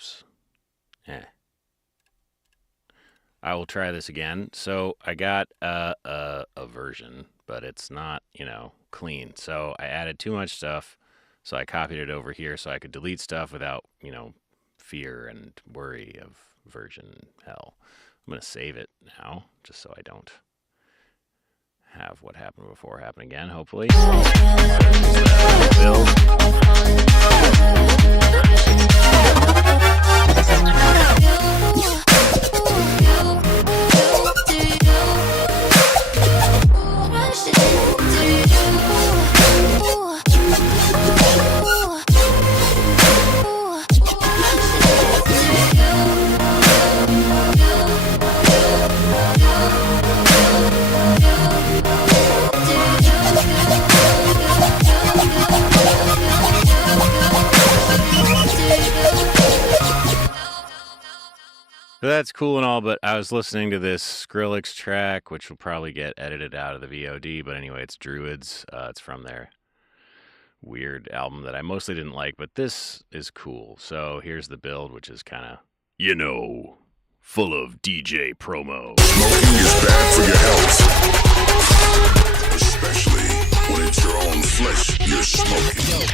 Whoops. I will try this again. So I got a version, but it's not, clean. So I added too much stuff. So I copied it over here so I could delete stuff without, fear and worry of version hell. I'm going to save it now just so I don't have what happened before happen again, hopefully. Build. So that's cool and all, but I was listening to this Skrillex track, which will probably get edited out of the VOD, but anyway, it's Druids. It's from their weird album that I mostly didn't like, but this is cool. So here's the build, which is kind of, full of DJ promo. Smoking is bad for your health, especially when it's your own flesh you're smoking.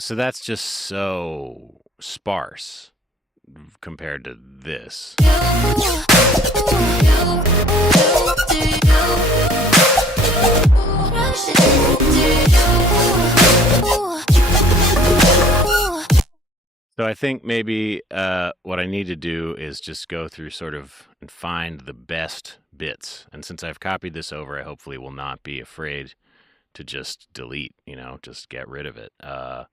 So that's just so sparse compared to this. So I think maybe what I need to do is just go through sort of and find the best bits. And since I've copied this over, I hopefully will not be afraid to just delete, just get rid of it. I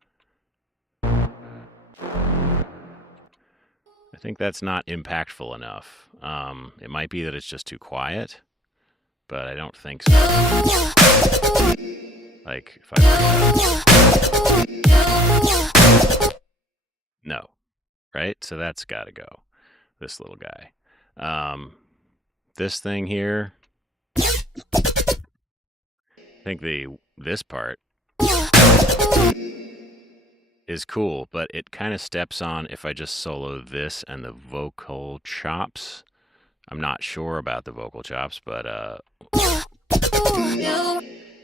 think that's not impactful enough. It might be that it's just too quiet, but I don't think so. Like, if I... No. Right? So that's got to go. This little guy. This thing here... I think this part is cool, but it kind of steps on if I just solo this and the vocal chops. I'm not sure about the vocal chops, but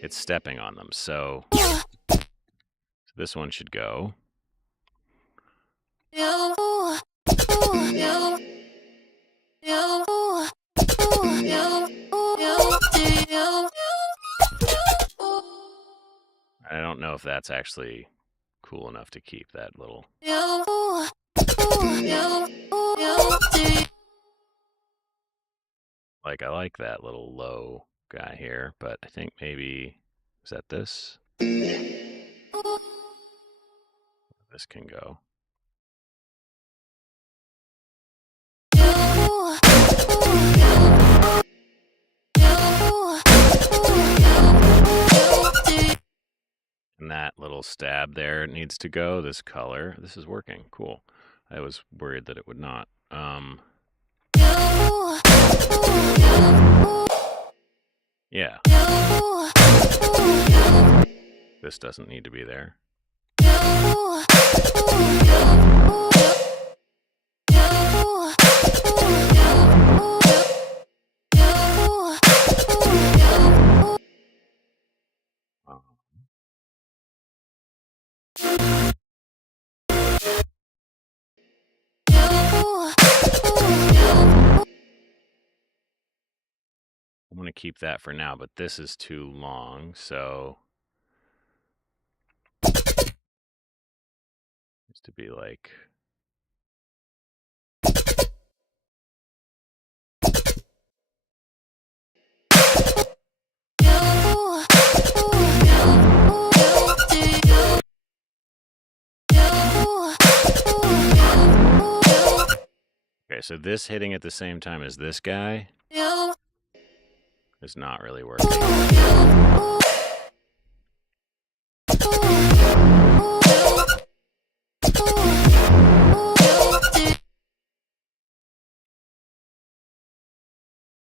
it's stepping on them. So this one should go. I don't know if that's actually cool enough to keep that little. Like, I like that little low guy here, but I think maybe, is that this? This can go. And that little stab there needs to go. This color. This is working. Cool. I was worried that it would not. Yeah. This doesn't need to be there. I'm going to keep that for now, but this is too long, so it needs to be like right, so this hitting at the same time as this guy you, is not really working.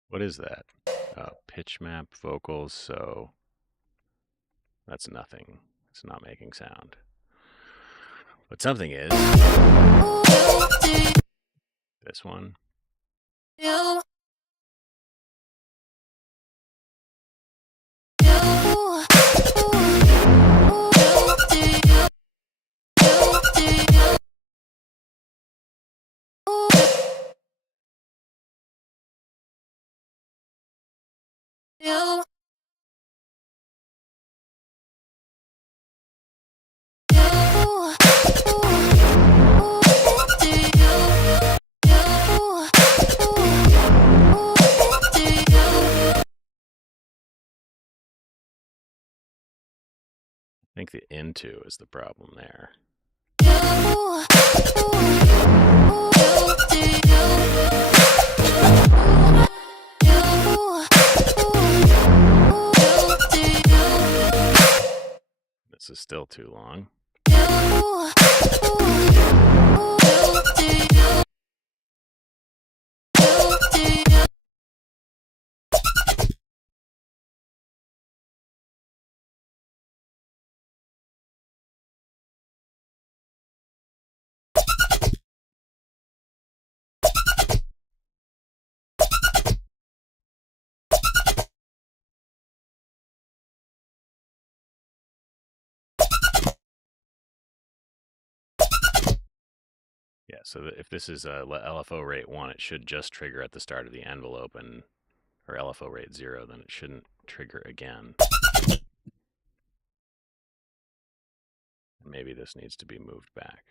What is that? Pitch map vocals, so that's nothing. It's not making sound. But something is. This one. you. I think the into is the problem there. This is still too long. Yeah, so if this is a LFO rate 1, it should just trigger at the start of the envelope, and or LFO rate 0, then it shouldn't trigger again. And maybe this needs to be moved back.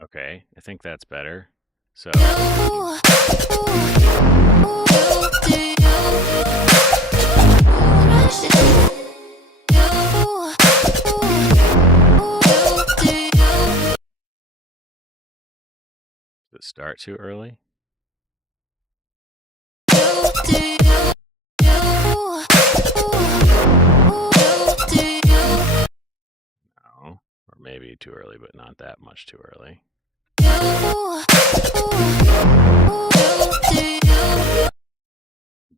Okay, I think that's better. So did it start too early? No, or maybe too early, but not that much too early.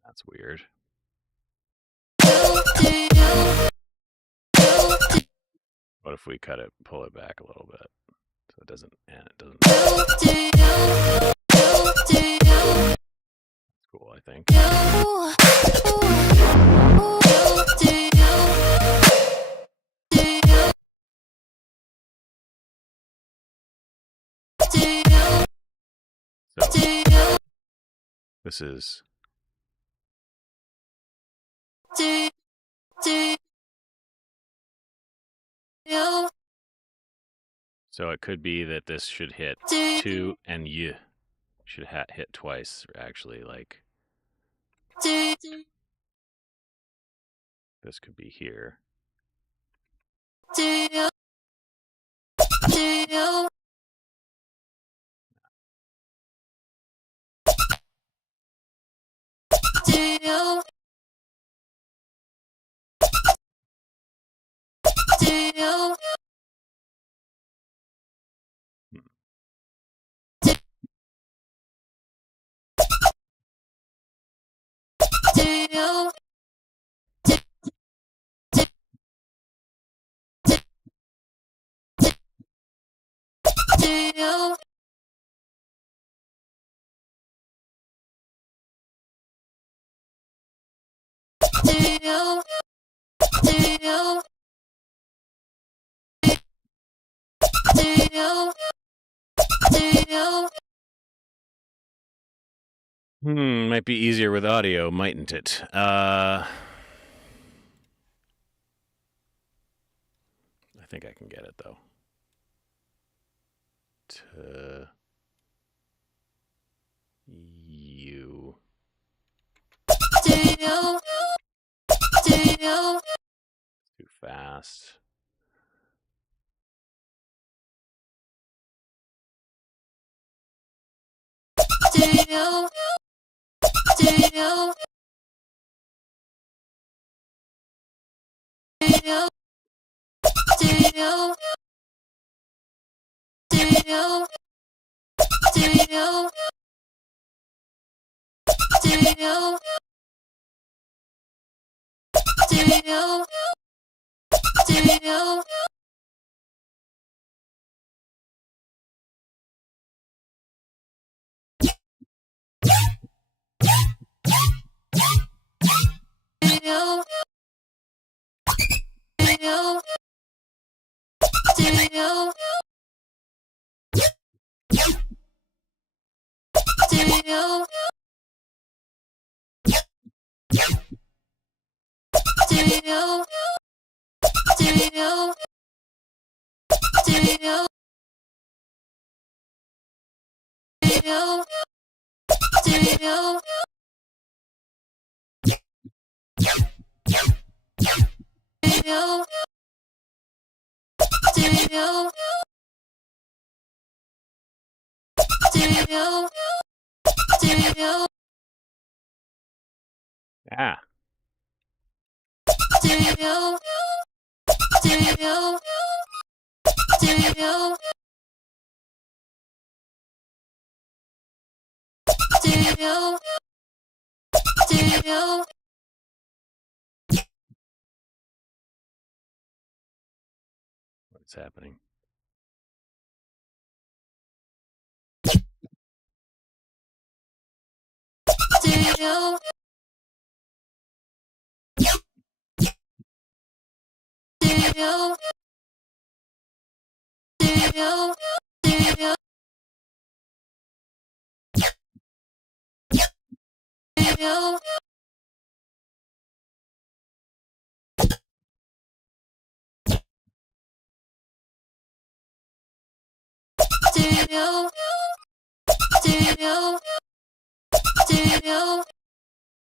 That's weird. What if we cut it, pull it back a little bit, so it doesn't, and it doesn't. That's cool, I think. So this is. So it could be that this should hit 2 and y should hit twice, actually. Like this could be here. Might be easier with audio, mightn't it? I think I can get it though. To you. Too fast. Yeah. What's happening?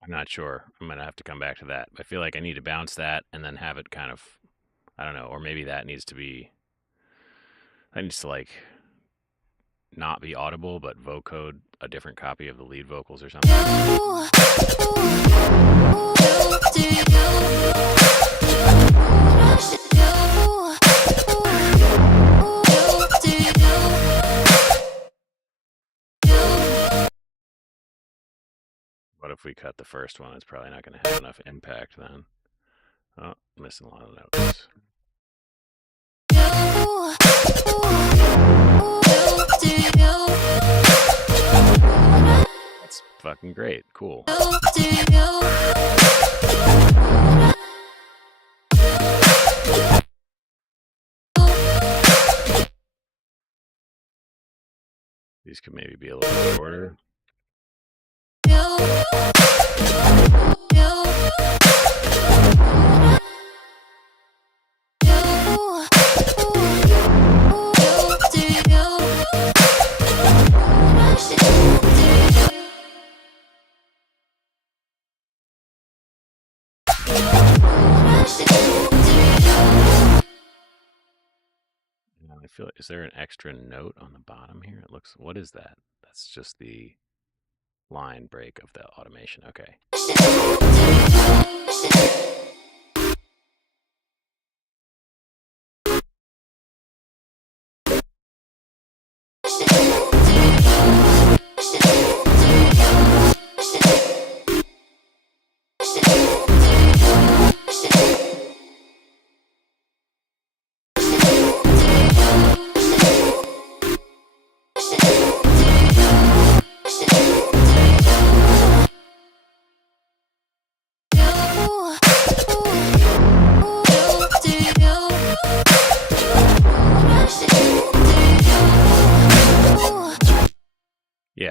I'm not sure. I'm gonna have to come back to that. I feel like I need to bounce that and then have it kind of, I don't know, or maybe that needs to be, that needs to like not be audible, but vocode a different copy of the lead vocals or something. What if we cut the first one? It's probably not going to have enough impact then. Oh, missing a lot of notes. That's fucking great. Cool. These could maybe be a little bit shorter. I feel like, is there an extra note on the bottom here? It looks, what is that? That's just the line break of the automation. Okay.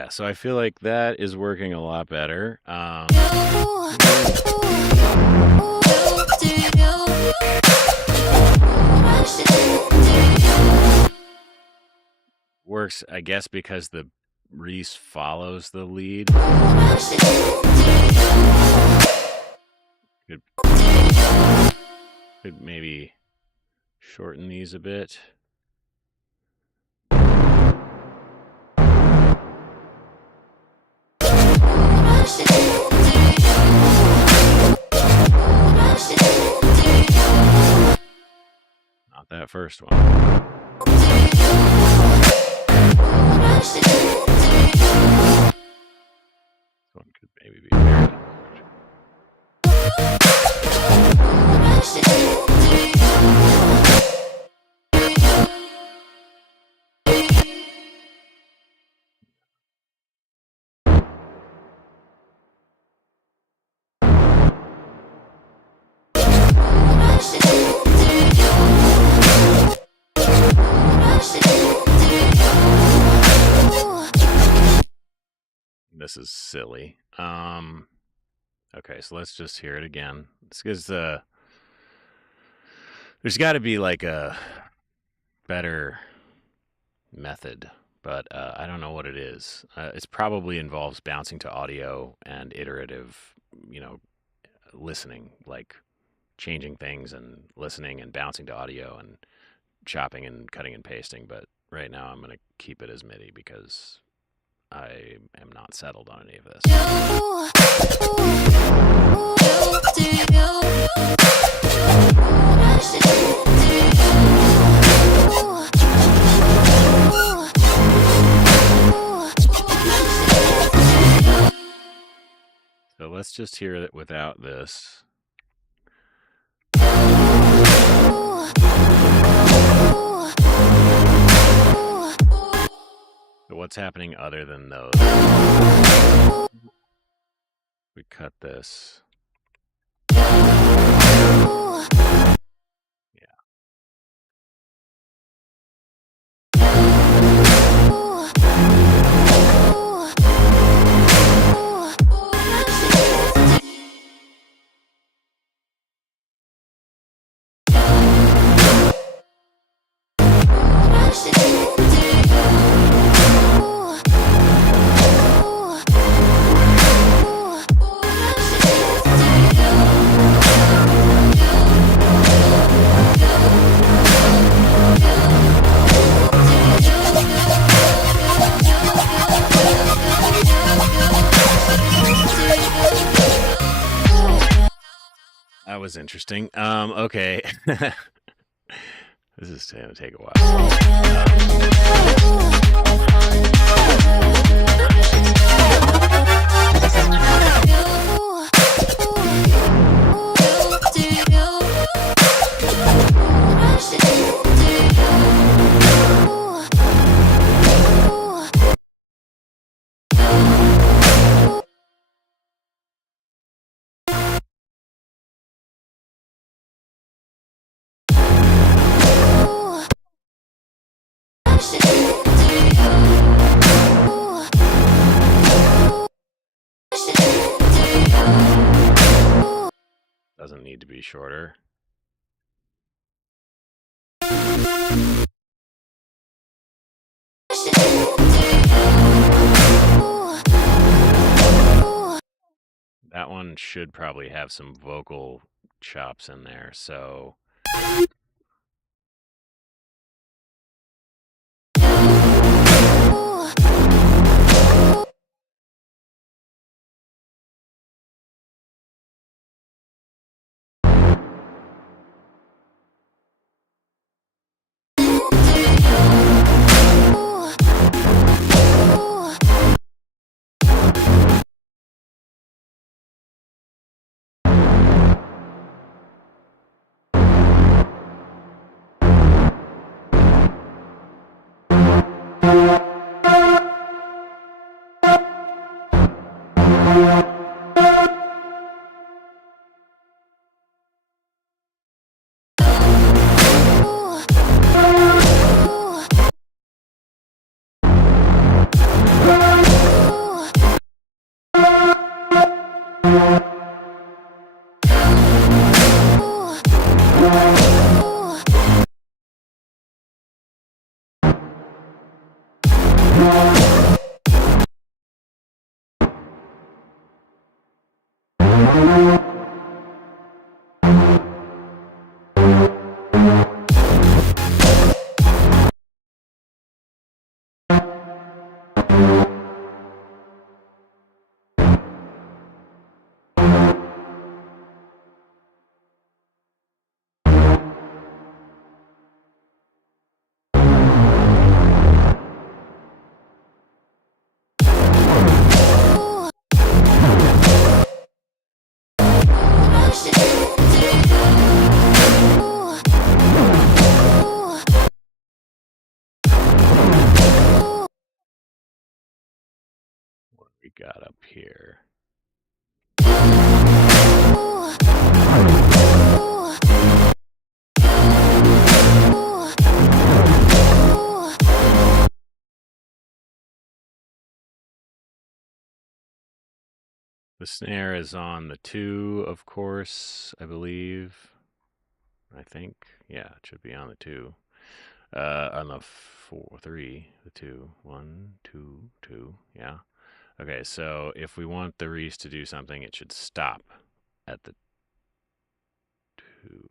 Yeah, so I feel like that is working a lot better. Maybe works, I guess, because the Reese follows the lead. Could, could maybe shorten these a bit. Not that first one. This one could maybe be paired. This is silly. Okay, so let's just hear it again. This is there's got to be like a better method, but I don't know what it is. It probably involves bouncing to audio and iterative, you know, listening, like changing things and listening and bouncing to audio and chopping and cutting and pasting. But right now, I'm gonna keep it as MIDI because I am not settled on any of this. So let's just hear it without this. So what's happening other than those? We cut this. Yeah. That was interesting. Okay. This is going to take a while. Doesn't need to be shorter. That one should probably have some vocal chops in there, so got up here? The snare is on the 2, of course, I believe. I think. Yeah, it should be on the 2. On the 4, 3, the 2. 1, 2, 2. Yeah. Okay, so if we want the Reese to do something, it should stop at the 2.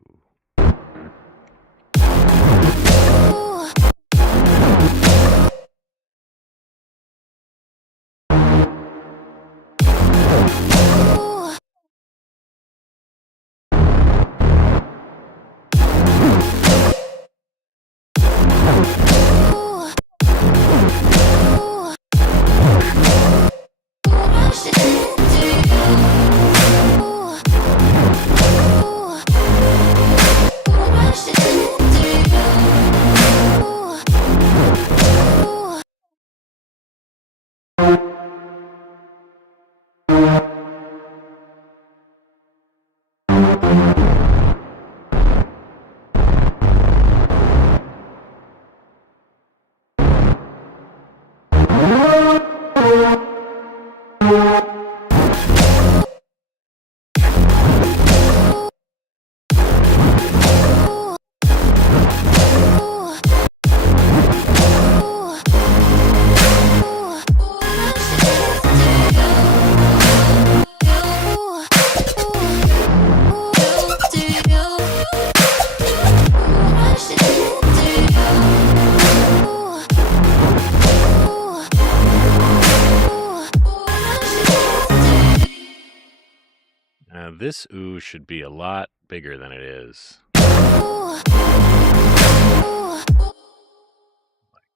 This ooh should be a lot bigger than it is.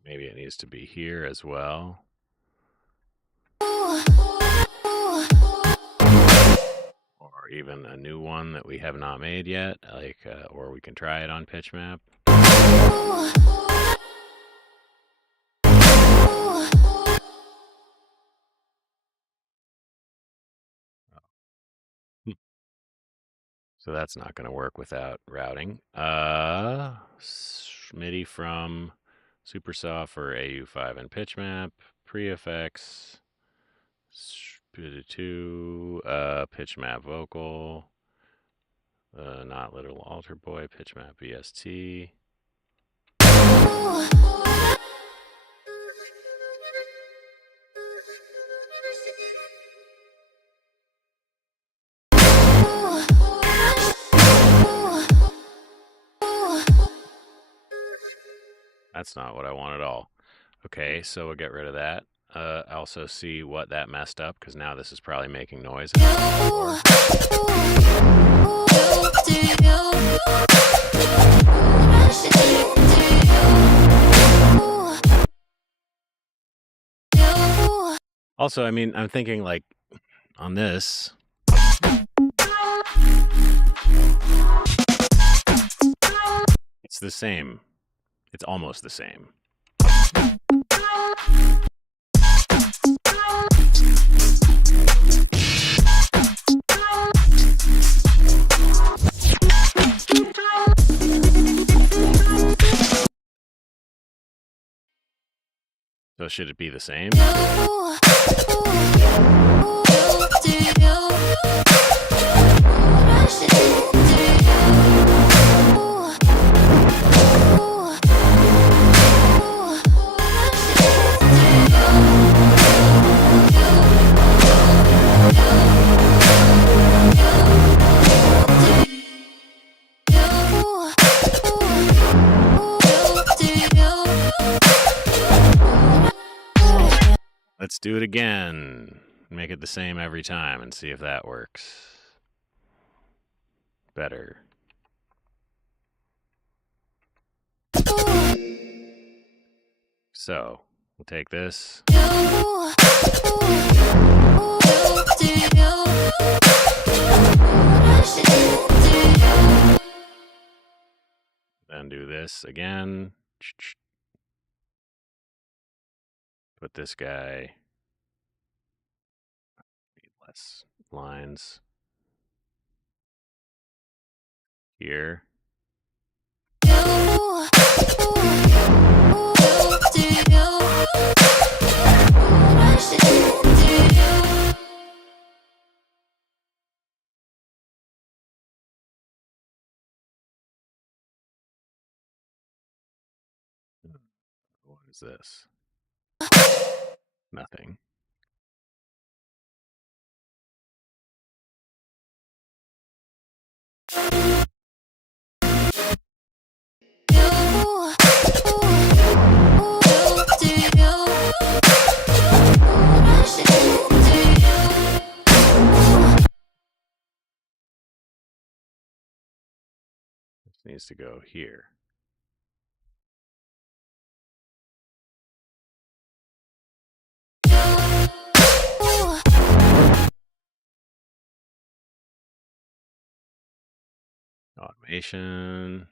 Maybe it needs to be here as well. Or even a new one that we have not made yet, or we can try it on pitch map. So that's not going to work without routing. MIDI from Supersoft or AU5 and pitch map, pre-effects, 2, pitch map vocal, not little altar boy, pitch map BST. That's not what I want at all. Okay, so we'll get rid of that. Also see what that messed up, because now this is probably making noise. Also, I mean, I'm thinking like on this. It's the same. It's almost the same. So should it be the same? Let's do it again. Make it the same every time and see if that works better. So we'll take this. Then do this again. Put this guy Yes. Lines here. What is this? Nothing. This needs to go here. Automation.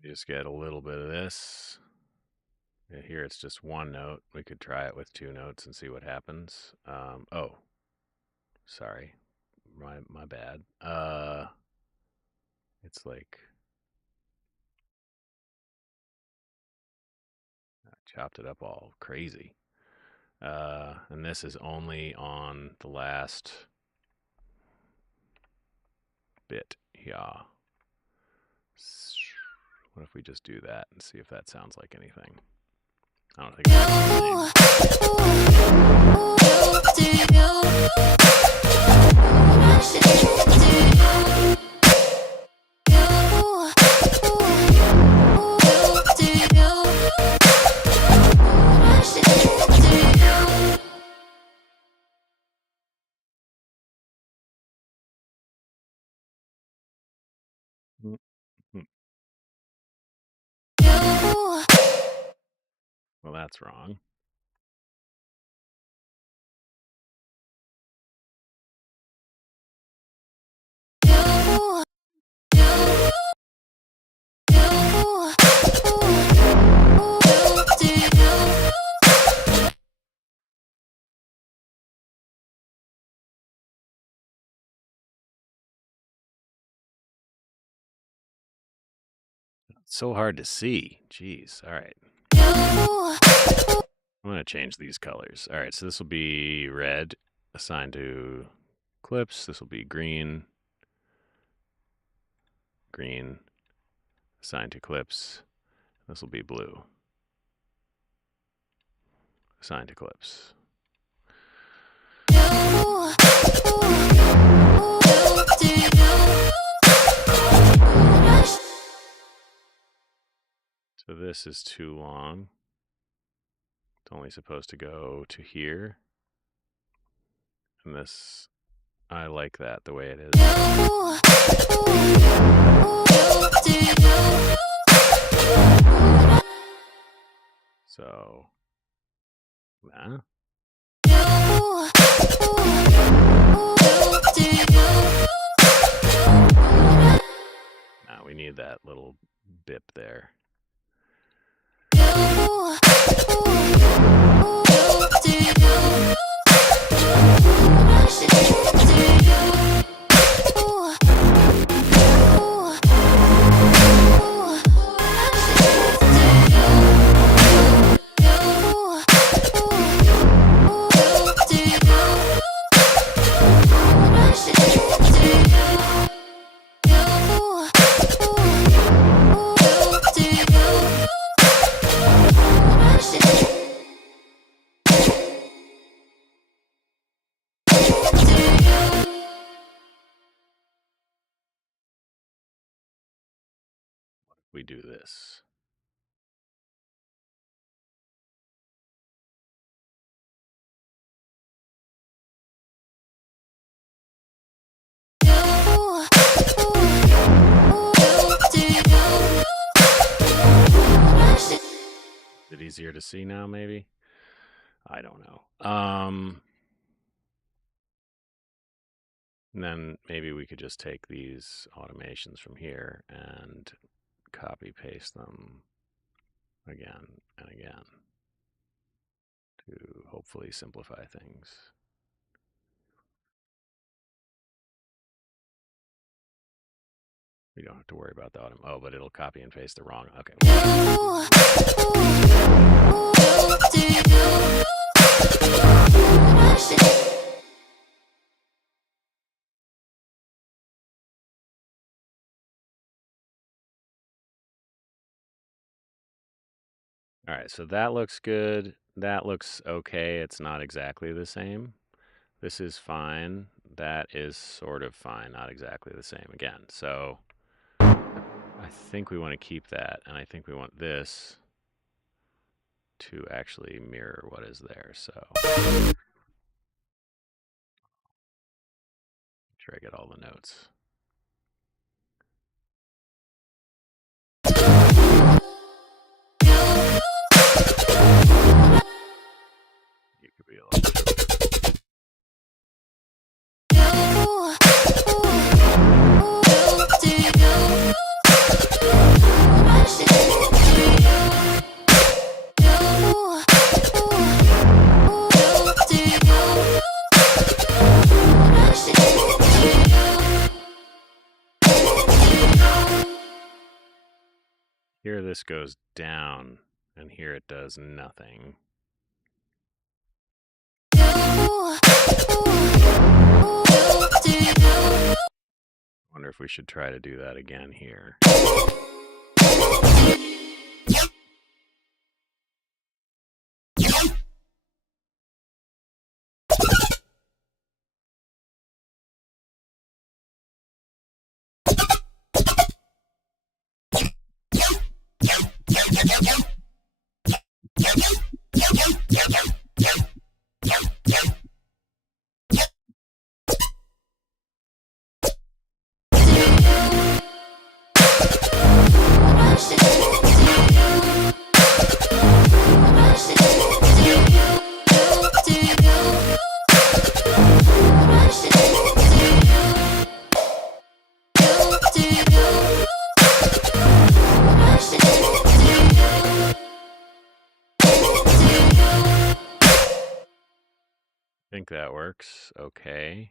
You just get a little bit of this. Yeah, here it's just one note. We could try it with two notes and see what happens. Oh, sorry, my bad. It's like I chopped it up all crazy. And this is only on the last bit. Yeah. What if we just do that and see if that sounds like anything? I don't think well, that's wrong. It's so hard to see. Jeez. All right. I'm going to change these colors. All right. So this will be red assigned to clips. This will be green. Green assigned to clips. This will be blue assigned to clips. So this is too long. It's only supposed to go to here. And this, I like that the way it is. So, nah. Now we need that little bip there. we do this. Is it easier to see now, maybe? I don't know. And then maybe we could just take these automations from here and copy paste them again and again to hopefully simplify things. We don't have to worry about the autumn. Oh, but it'll copy and paste the wrong. Okay. All right, so that looks good. That looks okay. It's not exactly the same. This is fine. That is sort of fine, not exactly the same again. So I think we want to keep that, and I think we want this to actually mirror what is there. So make sure I get all the notes. You could be a little. Here this goes down, and here it does nothing. Wonder if we should try to do that again here. I think that works okay.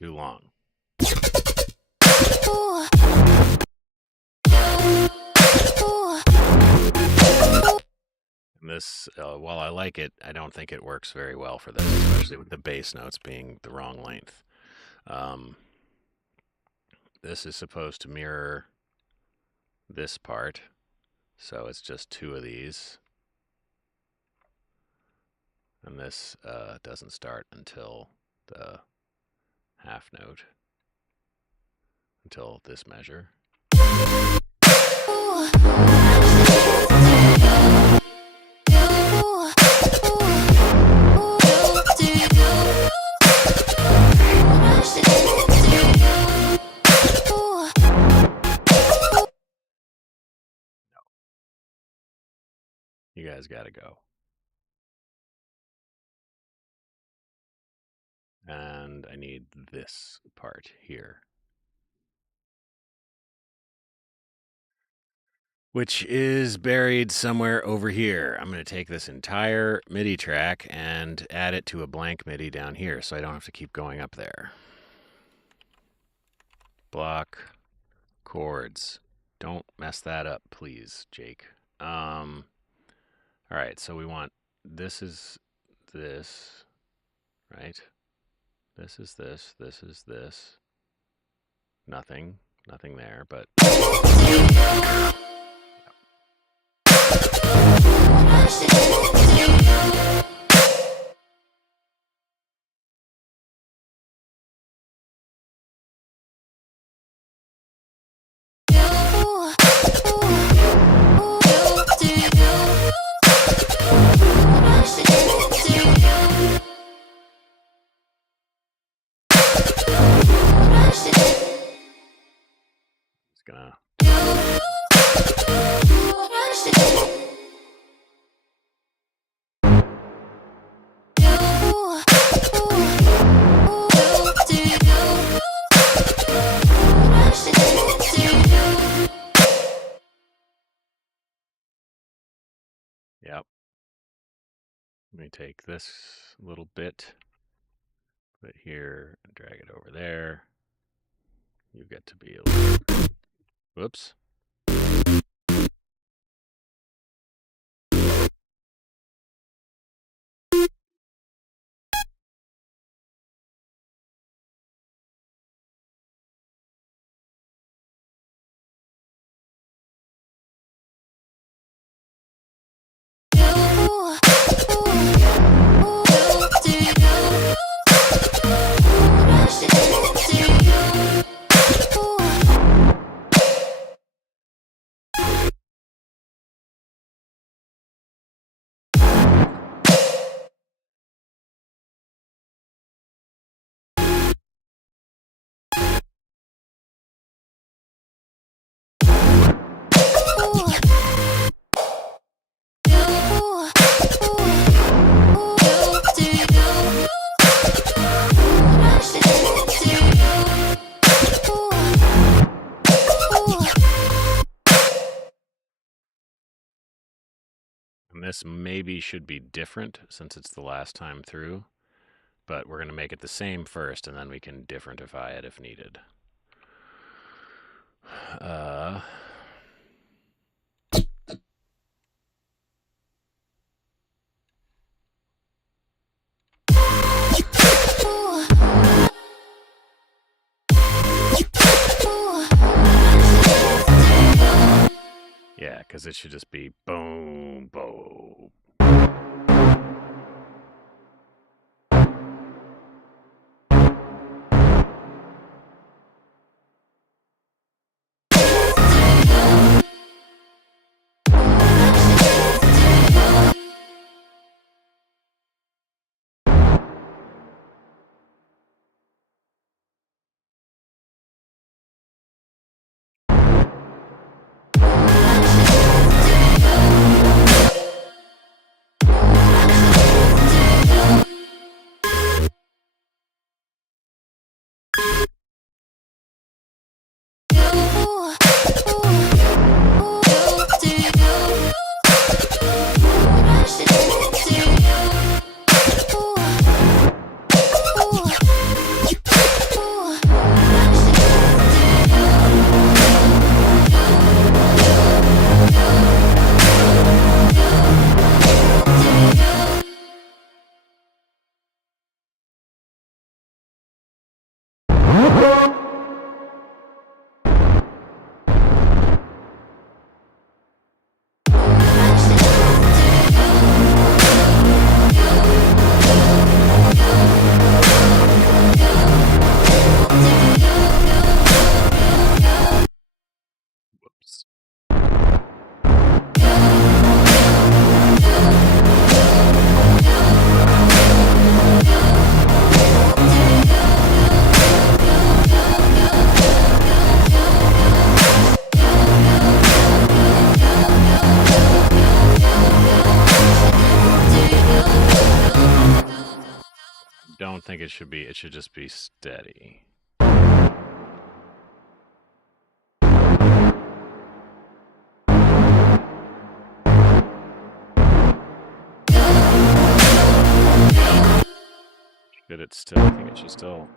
Too long. And this, while I like it, I don't think it works very well for this, especially with the bass notes being the wrong length. Um, this is supposed to mirror this part, so it's just two of these. And this doesn't start until the half note, until this measure. You guys gotta go. And I need this part here, which is buried somewhere over here. I'm going to take this entire MIDI track and add it to a blank MIDI down here so I don't have to keep going up there. Block chords. Don't mess that up, please, Jake. All right, so we want, this is this, right? This is this, this is this. Nothing there, but... Gonna Yep. Let me take this little bit, put it here, and drag it over there. You get to be a little... Whoops. And this maybe should be different since it's the last time through, but we're going to make it the same first, and then we can differentify it if needed. Yeah, because it should just be boom, boom. don't think it should be. It should just be steady. Should it still? I think it should still.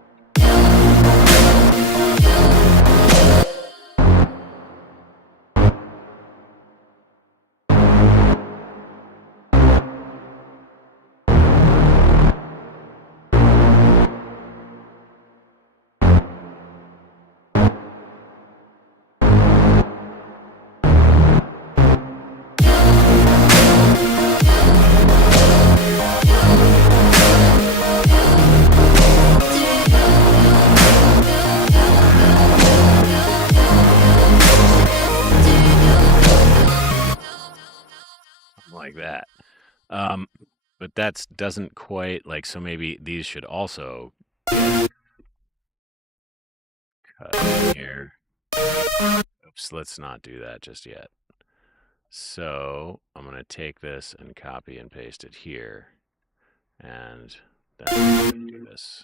Like that. Um, but that doesn't quite like, so maybe these should also cut in here. Oops, let's not do that just yet. So I'm going to take this and copy and paste it here. And then I'm going to do this.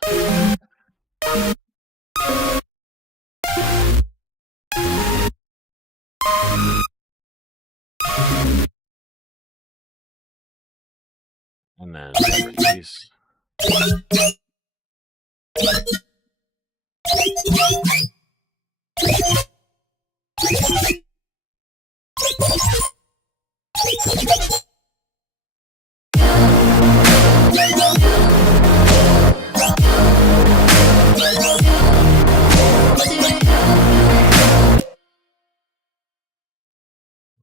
And then separate these.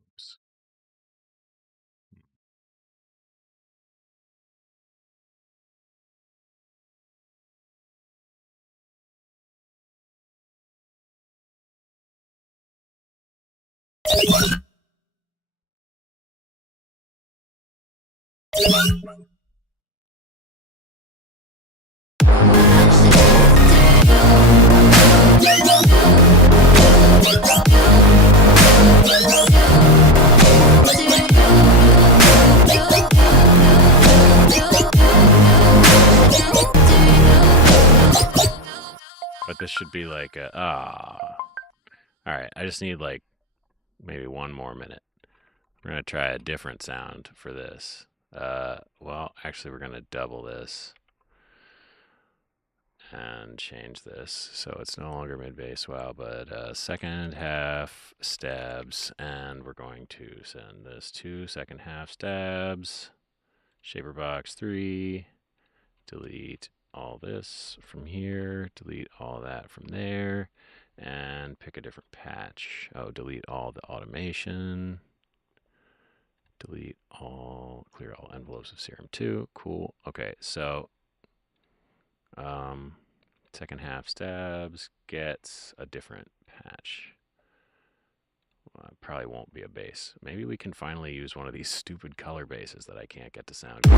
Oops. But this should be like a, all right, I just need like maybe 1 more minute. We're going to try a different sound for this. Well, actually, we're going to double this and change this so it's no longer mid bass wow, but second half stabs, and we're going to send this to second half stabs, shaper box 3, delete all this from here, delete all that from there, and pick a different patch. Oh, delete all the automation, delete all, clear all envelopes of serum 2. Cool. Okay, so second half stabs gets a different patch. Well, it probably won't be a bass. Maybe we can finally use one of these stupid color basses that I can't get to sound good.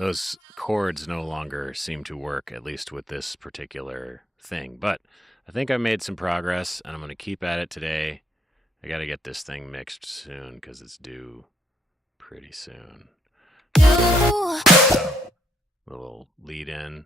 those chords no longer seem to work, at least with this particular thing. But I think I made some progress, and I'm going to keep at it today. I got to get this thing mixed soon because it's due pretty soon. A little lead in.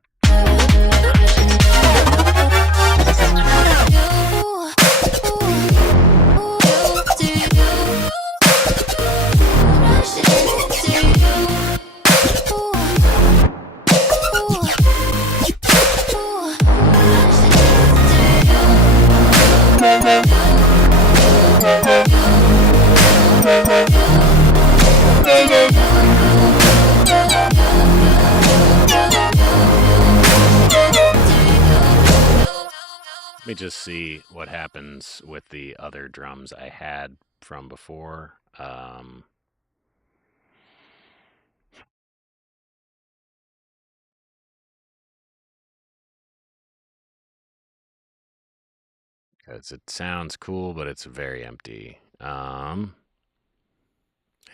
Let me just see what happens with the other drums I had from before. Because it sounds cool, but it's very empty. I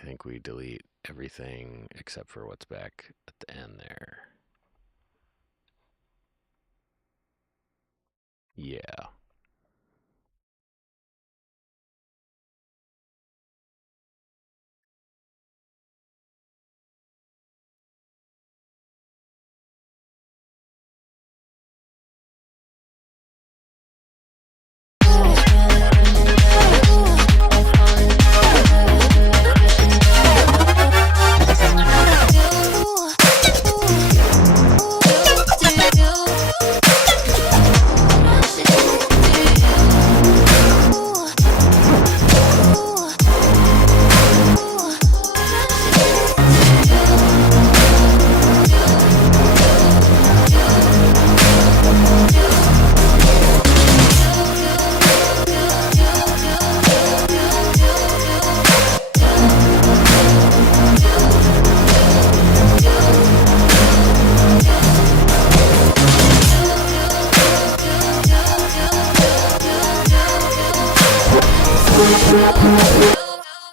think we delete everything except for what's back at the end there. Yeah.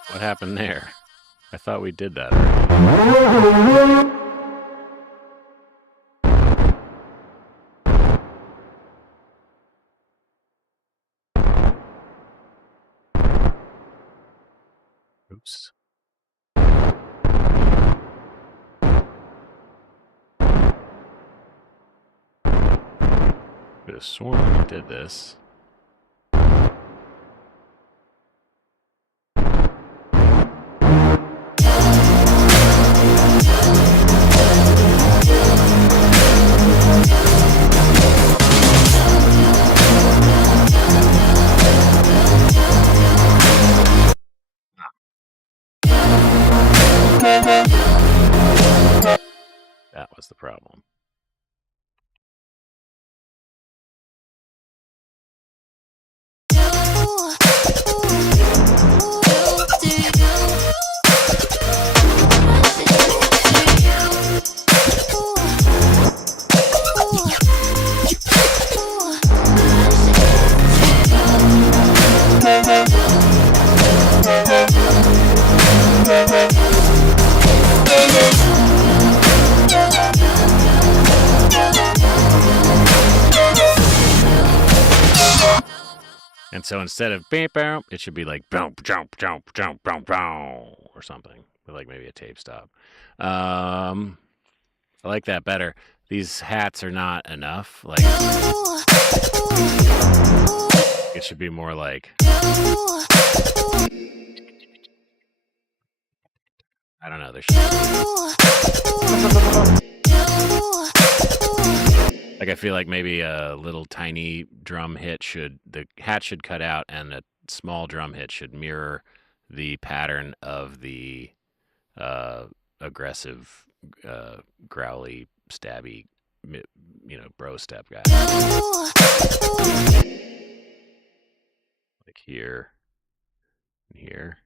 What happened there? I thought we did that already. Oops. Could have sworn we did this. That was the problem. And so instead of beep boom, it should be like boom, jump, jump, jump, boom, boom, or something with like maybe a tape stop. I like that better. These hats are not enough. Like it should be more like I don't know. There should like I feel like maybe a little tiny drum hit the hat should cut out, and a small drum hit should mirror the pattern of the aggressive, growly, stabby, bro step guy. Like here and here.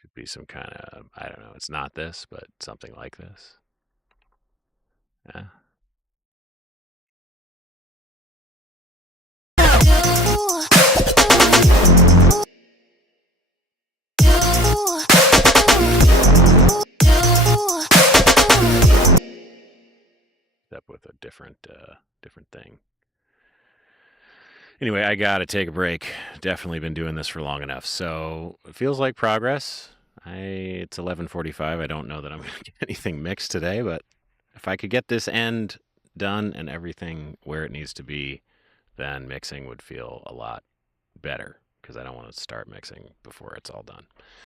Should be some kind of, I don't know, it's not this, but something like this. Yeah. Up with a different thing. Anyway, I gotta take a break. Definitely been doing this for long enough, so it feels like progress. It's 11:45. I don't know that I'm gonna get anything mixed today, but if I could get this end done and everything where it needs to be, then mixing would feel a lot better because I don't want to start mixing before it's all done.